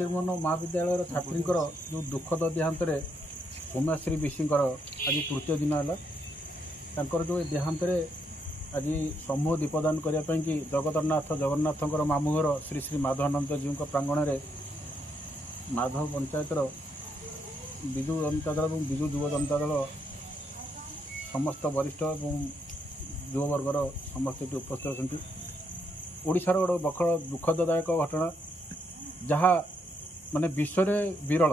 फकीरमोहन महाविद्यालय छात्री जो दुखद देहांत उमाश्री विशीकर आज तृतीय दिन है जो देहांत आज समूह दीपदान करने कि जगन्नाथ मामुघर श्री श्री माधवानंद जी प्रांगण में माधव पंचायतर विजु जनता दल और विजु युव जनता दल समस्त वरिष्ठ और युववर्गर समस्त ये उपस्थित अच्छा ओडिशार गोटे बखर दुखददायक घटना जहाँ माने विश्व विरल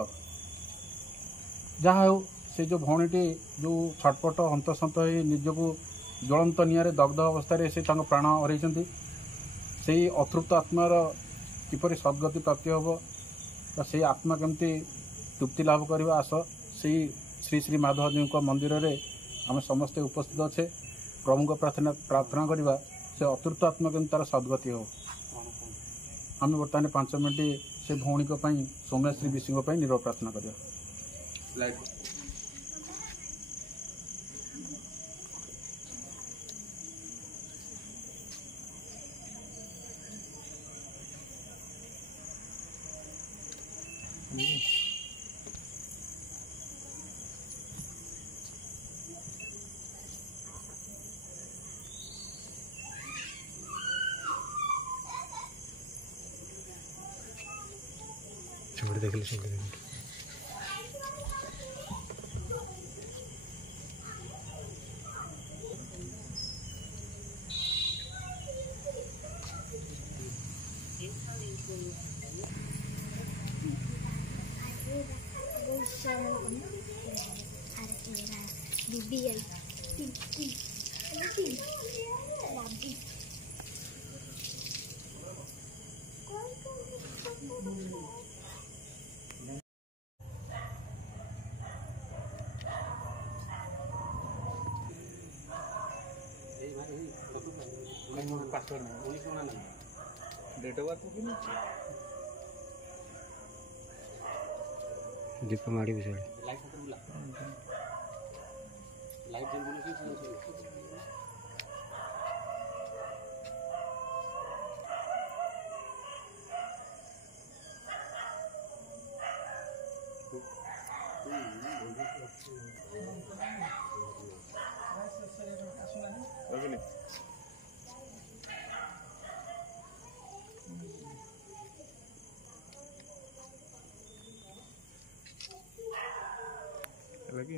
जहाँ हो से जो भौणीटी जो छटपट हंतसंत हो निजक ज्वलंत निआरे दग्ध अवस्था से प्राण हरई से अतृप्त आत्मार किपर सद्गति प्राप्ति हम से आत्मा केमती तृप्ति लाभ करने आस से श्री श्री माधव जी मंदिर में आम समस्ते उपस्थित अच्छे प्रभु प्रार्थना करवा से अतृप्त आत्मा केमती तार सद्गति हो आम बर्तमान 5 मिनट से भौणी सौम्यश्री विशी नीरव प्रार्थना करवा। छोड़ देख ले दीप माड़ी भी लगी।